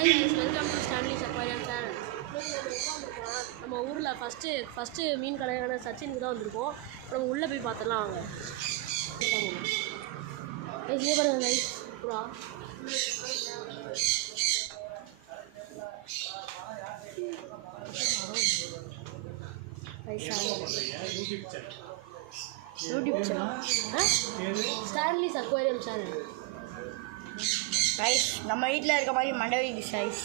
Hi guys, welcome to Stanley's aquarium channel. நம்ம ஊரில் first மீன் கடையான சச்சினுக்கு தான் வந்திருக்கோம். நம்ம உள்ளே போய் பார்த்துடலாம் வாங்க. கைஸ் பாருங்க கைஸ், புறா YouTube channel Stanley's aquarium channel. Rice நம்ம வீட்டில் இருக்க மாதிரி மண்டவீதி சைஸ்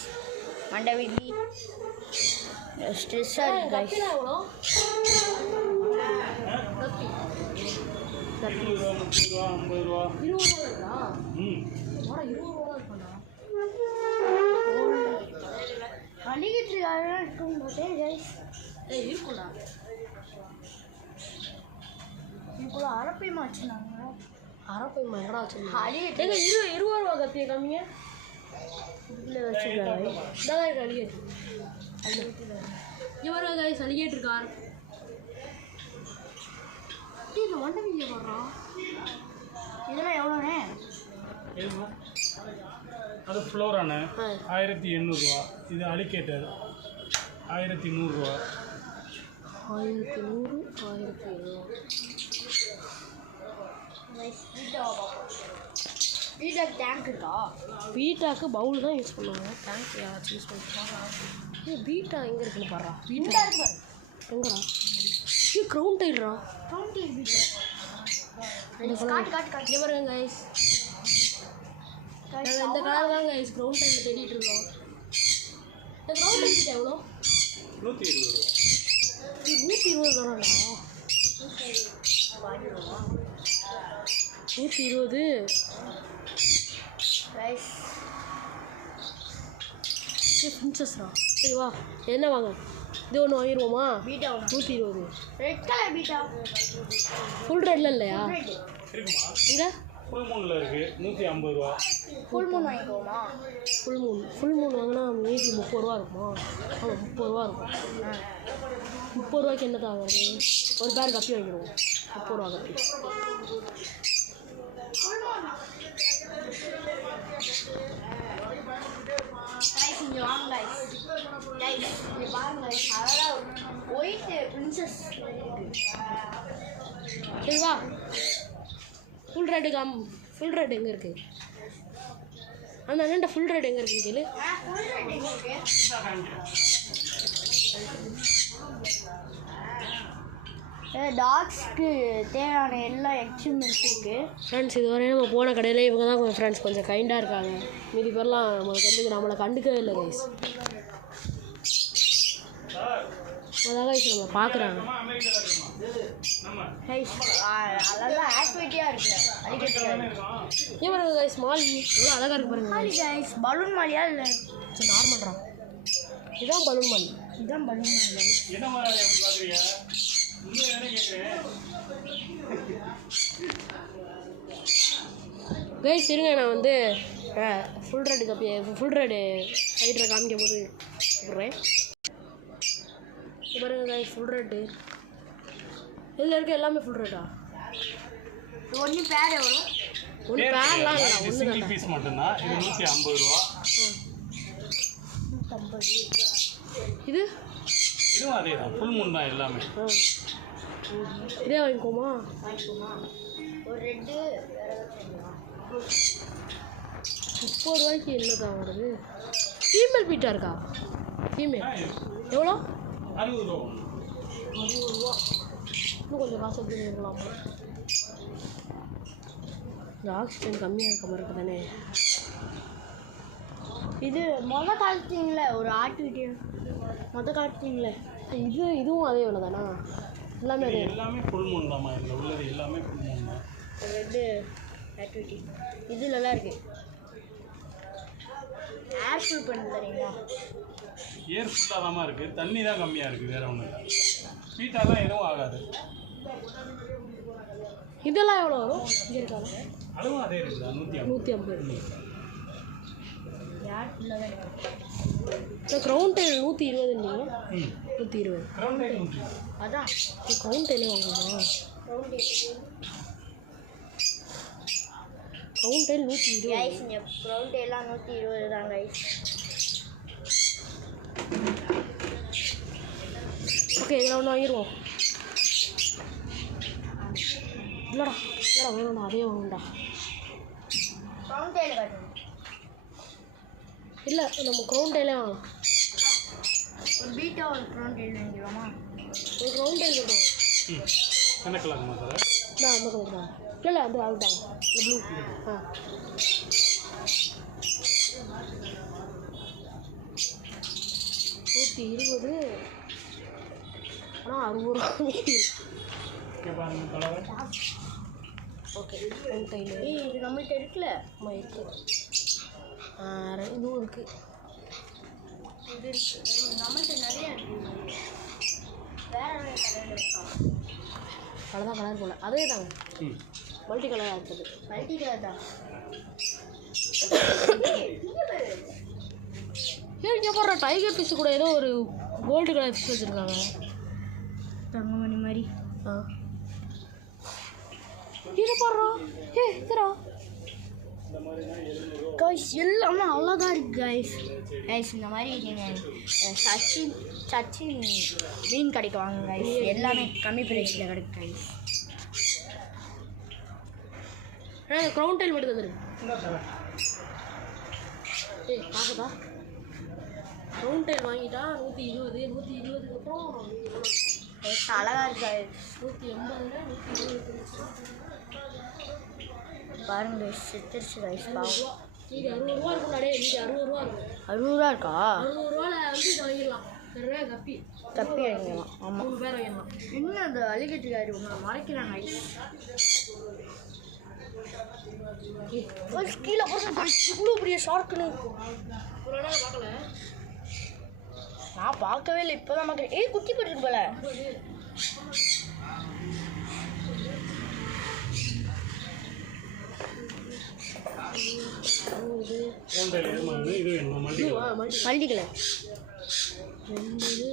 மண்டவீதி ஸ்ட்ரெஸ்ஸாக இருக்குது கைஸ். அணிகிட்டு இருக்கும் போதே கைஸ் இருக்கும்டா. இப்போ அரப்பையுமா வச்சுருந்தாங்க. அரப்பையுமா எங்கடா வச்சுருந்தாங்க? அழிகிட்டு 20 ரூபா கப்பியை கம்மிங்க இல்லை வச்சுருக்காங்க. இதான் இருக்கு அழிகேட்டு. இவர கைஸ் அழிகேட்டு இருக்கார். இந்த மண்டை வீடியோ போடுறான். இதெல்லாம் எவ்வளோண்ணே? அது ஃப்ளோரானு 1800 ரூபா. இது அலிகேட்டர் 1100 ரூபா. 1100 1700. வீட்டாக்கு டேங்க் இருக்கா? பீட்டாக்கு பவுல் தான் யூஸ் பண்ணுவாங்க. டேங்க் யாராச்சும் யூஸ் பண்ணுவாங்க. பீட்டா எங்கே இருக்குன்னு பாடுறா. பீட்டா இருக்கு எங்கடா? க்ரௌண்ட் டைல்ரா. கவுண்டி பீட்டா காட்டு இங்கே பாருங்க கைஸ், நாங்கள் இந்த கலர் தான் கைஸ் க்ரௌண்ட் டைலில் தேடிட்டு இருக்கோம். இந்த க்ரௌண்ட் டைல் பீட்டா எவ்வளோ? 120 ரூபா. 120 தானடா? 120 ரைஸ் பிரின்சஸ்ரா. சரி வா, என்ன வாங்க, இது ஒன்று வாங்கிடுவோமா? Betta 120. Red colour betta full ரெட்டில் இல்லையா? இருக்குமா? இங்கே ஃபுல் மூணில் இருக்குது 150 ரூபா. ஃபுல் மூன் வாங்கிக்கோமா? ஃபுல் மூன் வாங்கினா மீதி 30 ரூபா இருக்குமா? ஆமாம் 30 ரூபா இருக்கும். 30 ரூபாய்க்கு என்ன தாங்கிறது? ஒரு பேர் கப்பி வாங்கிடுவோம். 30 ரூபா கப்பி. ரைஸ் இங்கே வாங்க ரைஸ். ரைஸ் இங்கே பாருங்க ரைஸ், அதெல்லாம் ஒயிட் பிரின்சஸ். சரி வா, ஃபுல் ரெட் எங்கே இருக்குது? அந்த அண்ணன்ட்ட ஃபுல் ரெட் எங்கே இருக்குன்னு கேளு. டாக்ஸ்க்கு தேவையான எல்லா எக்யூப்மெண்ட்ஸ் இருக்குது ஃப்ரெண்ட்ஸ். இதுவரை நம்ம போன கடையில் இவங்க தான் ஃப்ரெண்ட்ஸ் கொஞ்சம் கைண்டாக இருக்காங்க. மீதி பேர்லாம் நம்மளை கண்டுக்கவே இல்லை கைஸ். அதான் கைஸ் நம்மளை பார்க்குறாங்க. அதெல்லாம் ஆக்டிவிட்டியாக இருக்குது. இவங்க கைஸ் மாலி எவ்வளோ அழகாக இருக்கு பாருங்க கைஸ். பலூன் மாலியா இல்லை? சரி நார்மல்ரா. இதுதான் பலூன் மாலி. இதுதான் பலூன் மாலி. என்ன மாதிரி பார்க்குறீங்க? இன்னும் கேட்குறேன் கைஸ். இருங்க, நான் வந்து ஃபுல் ரெட் கப்பி ஃபுல் ரெட் ஹைட்ரை காமிக்கும் போது சொல்கிறேன். பாருங்க கைஸ், ஃபுல் ரெட்டு இதில் இருக்க எல்லாமே ஃபுல் ரெட்டா? ஒன்று பேர் எவ்வளோ? ஒன்று பேர்லாம் இல்லை, ஒன்று சிங்கிள் பீஸ் மட்டும்தான். இது 150 ரூபா. இது இதுவும் அதே தான், ஃபுல் மூன் தான் எல்லாமே. இதே வாங்கிக்கோமா? ஒரு ரெட்டு 30 ரூபாய்க்கு என்ன தான் வருது? ஃபீமேல் பீட்டா இருக்கா? ஃபீமேல் எவ்வளோ? 60 ரூபா. 60 ரூபா. இன்னும் கொஞ்சம் காசு எப்படி இருக்கலாம். இந்த ஆக்சிஜன் கம்மியாக இருக்க மாதிரி இருக்கு தானே. இது காலத்திங்கள ஒரு ஆக்டிவிட்டி காலத்திங்கள இதுவும் அதே ஒன்று தானா? எல்லாமே அதே. எல்லாமே ஃபுல் மூன் தான்மா. இதில் உள்ளது எல்லாமே ஃபுல் மூன் தான். ரெட்டு ஆக்டிவிட்டி இது நல்லா இருக்குது. ஏர் ஃபுல் பண்ணி தரீங்களா? ஏர் ஃபுல்லாக தான்மா இருக்குது, தண்ணி தான் கம்மியாக இருக்குது, வேறு ஒன்றும் இல்லை. ஹீட்டாலாம் எதுவும் ஆகாது. இதெல்லாம் எவ்வளோ வரும்? இங்கே இருக்காங்க அதுவும் அதே இருக்குதா? 150. ஏர் ஃபுல்லாக தான் இருக்குது. இந்த க்ரௌண்ட் டைல் 120 நீங்கள் 120. Crown tail 120. அதான் க்ரௌண்ட் டைலே வாங்குமா? Crown tail 120. கைஸ் இந்த க்ரௌன் டெயிலாம் 120 தான் கைஸ். ஓகே இதில் ஒன்று வாங்கிடுவோம். இல்லைடா வேணும்டா, அதே வாங்கண்டா. க்ரௌன் டெயில் காட்டுங்க. இல்லை நம்ம க்ரௌன் டைலே வாங்கலாம். ஒரு பீட்டா ஒரு க்ரௌன் டெயில் வாங்கிக்கலாமா? ஒரு க்ரௌன் டைல் கொடுங்க. என்ன கலருமா சார்? நான் அந்த கலர் தான். இல்லை அது அதுதான் ப்ளூ. ஆ 120. ஆனால் 60 ரூபா. ஓகே க்ரௌன் டைல் இது நம்மள்கிட்ட இருக்குல்ல. ஆமாம் இருக்குது. இதுவும் இருக்குது. இது இருக்கு நம்மள்கிட்ட நிறைய இருக்குது. வேற கலரில் இருக்கா? அவ்வளோதான் கலர் போல் அதே தாங்க. மல்டி கலராக இருக்குது. மல்டி கலர் தான். இங்கே போடுற டைகர் ஃபிஷ் கூட ஏதோ ஒரு கோல்டு கலர் ஃபிஷ் வச்சுருக்காங்க. தங்கமணி மாதிரி. ஆ இது போடுறோம். இதுரா கைஸ் எல்லாமே அழகாக இருக்குது கைஸ். கைஸ் இந்த மாதிரி நீங்கள் சச்சின் மீன் கடைக்கு வாங்க கைஸ். எல்லாமே கம்மி ப்ரைஸில் கிடைக்கும் கைஸ். க்ரௌன் டைல் மட்டும் தந்துரு. பார்க்கதா க்ரௌன் டைல் வாங்கிட்டா 120. 120க்கு அப்புறம் கைஸ் அழகாக இருக்கு கைஸ். 180. 120 பாருங்க கைஸ் செத்துருச்சு கைஸ். பாவம். இது 60 ரூபா இருக்கும்டா. இது 60 ரூபா இருக்கும். 60 ரூபா இருக்கா? 60 ரூபாவில் வந்து இதை வாங்கிடலாம். நிறைய கப்பி தப்பி வாங்கிக்கலாம். ஆமாம் 3 பேர் வாங்கிடலாம். இன்னும் அந்த அலிகேட்டர் உங்களை மறைக்கிறாங்க கைஸ். கீழே இவ்வளோ பெரிய ஷார்க்குன்னு ஒரு நாள் பார்க்கல. நான் பார்க்கவே இல்லை. இப்போ தான் பார்க்குறேன். குட்டி போட்டுருக்கு போல. இது வேணுமா? Multi colour 80,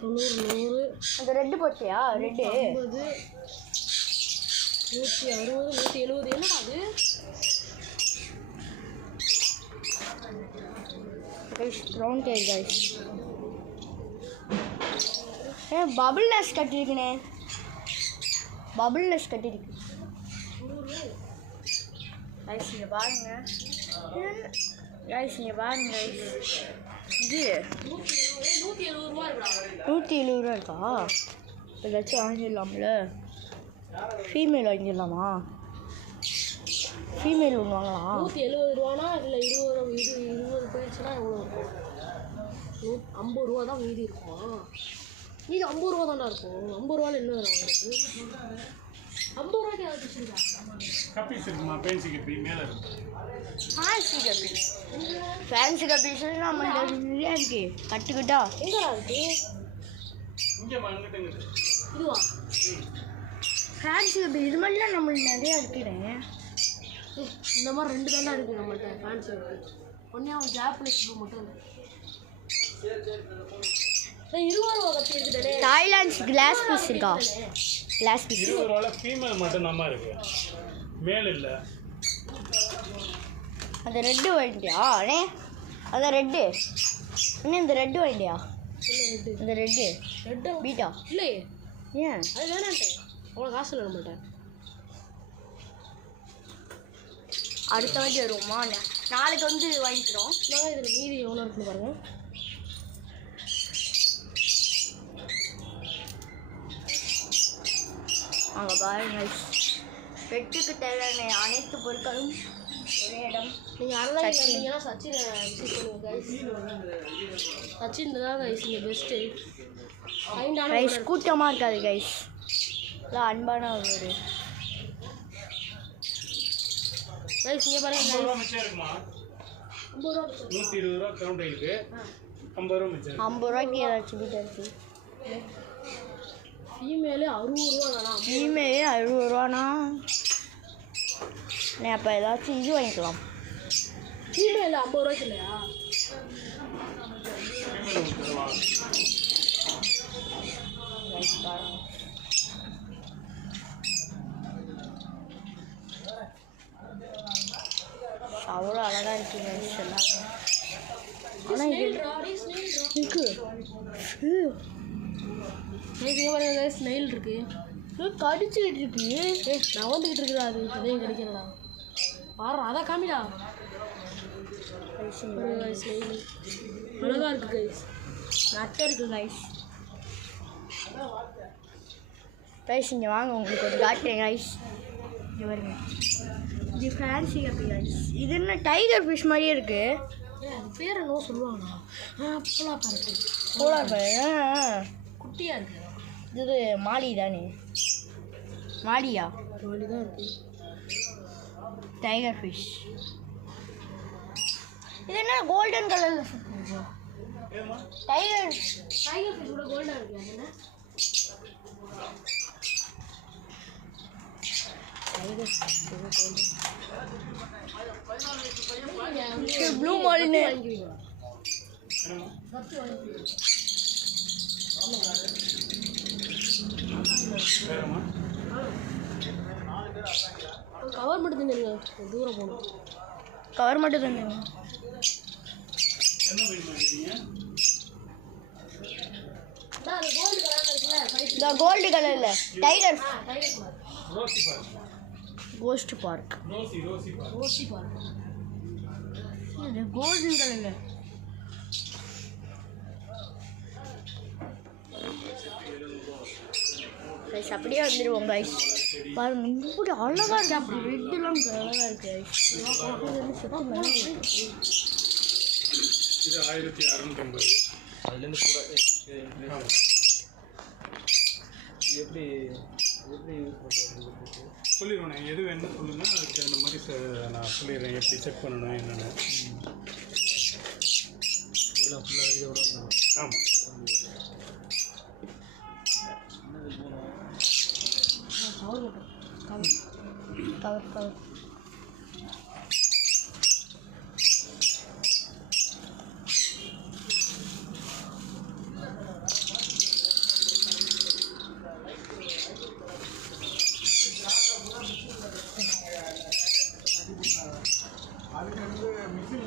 90, 100. அந்த ரெட்டு போட்டியா? ரெட்டு 50, 160, 170. என்னடா அது? Guys round tail guys. Bubble nest கட்டியிருக்குண்ணே. பபுள் நெஸ் கட்டியிருக்கு கைஸ். இங்கே பாருங்க கைஸ். இங்கே பாருங்க கைஸ். இது 170 ரூபா இருக்குடா. 170 ரூபா இருக்கா? ஏதாச்சும் வாங்கிடலாம்ல. ஃபீமேல் வாங்கிடலாமா? ஃபீமேல் ஒன்று வாங்கலாம். 170 ரூபானா இல்லை 20 போயிடுச்சுன்னா எவ்வளோ இருக்கும்? 50 ரூபா தான் மீதி இருக்கும். இது 50 ரூபா தான்டா இருக்கும். 50 ரூபாவில் என்ன வரும் உங்களுக்கு? 50 ரூபாய்க்கு ஏதாவது வச்சுருக்கா? கப்பீஸ் இருக்குமா? பேன்சி கப்பி மேலே இருக்கு. Fancy guppies. ஃபேன்சி கப்பீஸ் நம்மள்ட்ட நிறையா இருக்கு. கட்டுக்கிட்டா எங்கடா இருக்கு? இங்கே வாங்கிட்டுங்க. இதுவா? ஃபேன்சி கப்பீஸ் இது மாதிரிலாம் நம்மளுக்கு நிறையா இருக்குண்ணே. இந்த மாதிரி 2 தானே இருக்குது நம்மள்ட்ட ஃபேன்சி இருக்குது. ஒன்றே அவன் ஜாப்பனீஸ் ப்ளூ மட்டும் இல்லை. 20 ரூபா கப்பி இருக்குதானே? தாய்லாண்ட்ஸ் கிளாஸ் பீஸ் இருக்கா? கிளாஸ் பீஸ் 20 ரூபாயில் ஃபீமேல் மட்டும் நம்ம இருக்கு, மேல் இல்லை. அந்த ரெட்டு வாங்கிட்டியா அண்ணே? அந்த ரெட்டு இன்னும் இந்த ரெட்டு வாங்கிட்டியா? இந்த ரெட்டு பீட்டா இல்லையே. ஏன் அது வேணான்ட்டேன். அவ்வளோ காசு இல்லை நம்மள்ட்ட. அடுத்த வாட்டி வருவோமா? நாளைக்கு வந்து வாங்கிக்கிறோம். நாங்கள் இதில் மீதி எவ்வளோ இருக்குன்னு பாருங்கள். அங்கே பாருங்க பெட்டுக்கு தேவையான அனைத்து பொருட்களும் ஒரே இடம். நீங்கள் அண்ணன் வந்தீங்கன்னா சச்சினை விசிட் பண்ணுங்க கைஸ். சச்சின் தான் கைஸ் இங்கே பெஸ்ட்டு. கைஸ் கூட்டமாக இருக்காது கைஸ். எல்லாம் அன்பான ஒரு கைஸ் இங்கே பாருங்க. 50 ரூபா மிச்சம் இருக்குமா? 50 ரூபா. 120 ரூபா கவுண்ட் இருக்கு. 50 ரூபா மிச்சம். 50 ரூபாய்க்கு ஏதாச்சும் பீட்டா இருக்குது. ஃபீமேலு 60 ரூபா தானா? ஃபீமேலே 60 ரூபானா அப்போ ஏதாச்சும் இது வாங்கிக்கலாம். ஃபீமேலு 50 ரூபாய்க்கு இல்லையா? அவ்வளோ அழகாக இருக்கு கைஸ் எல்லாமே. ஆனால் இது இருக்கு ஸ்னெயில் இருக்கு கடிச்சுக்கிட்டு இருக்கு. நான் வந்துக்கிட்டு இருக்குதா அது அதையும் கடிக்கிறதா பாரு அதை காமிடா ஸ்னெயில் அழகா இருக்கு கைஸ் நட்டை இருக்கு கைஸ். கைஸ் இங்கே வாங்க உங்களுக்கு ஒரு காட்டுறேன் கைஸ். இங்கே வருங்க இது ஃபேன்சி கப்பி கைஸ். இது என்ன டைகர் ஃபிஷ் மாதிரியே இருக்கு. அது பேர் என்னவோ சொல்லுவாங்கண்ணா போலா பாருக்கு போலார் குட்டியாக இருக்கு இது மாலி தானே மாலியா வழி தான் இருக்கு டைகர் ஃபிஷ். இது என்ன கோல்டன் கலரில் டைகர் டைகர் ஃபிஷ் கூட கோல்டாக இருக்கு என்ன ப்ளூ மாலின்னு வேறம்மா கவர் மட்டும் தின்னுங்க தூரம் போகணும் கவர் மட்டும் தானே. என்ன மீன் வாங்கிட்டீங்க? அது கோல்டு கலரில் இருக்குல்ல இந்த கோல்டு கலரில் tiger Rosie bark. Ghost bark. Rosie bark. Rosie பாருங்க இது கோல்டன் கலரில் கைஸ் அப்படியே வந்துடுவோம் கைஸ். பாருங்க இப்படி அழகாக இருக்கு. அப்படி ரெட்டுலாம் அழகாக இருக்கு கைஸ். இது 1650. அதுலேருந்து கூட ஆமாம். இது எப்படி யூஸ் பண்ணுறது? சொல்லிடுவேன் எது வேணும்னு சொல்லுங்கள் அதுக்கு தகுந்த மாதிரி நான் சொல்லிடுறேன் எப்படி செக் பண்ணணும் என்னென்னு. இதெல்லாம் ஃபுல்லாக இதோட வந்துடும். ஆமாம் கவர் கவர் அதுக்கு வந்து மிஷின்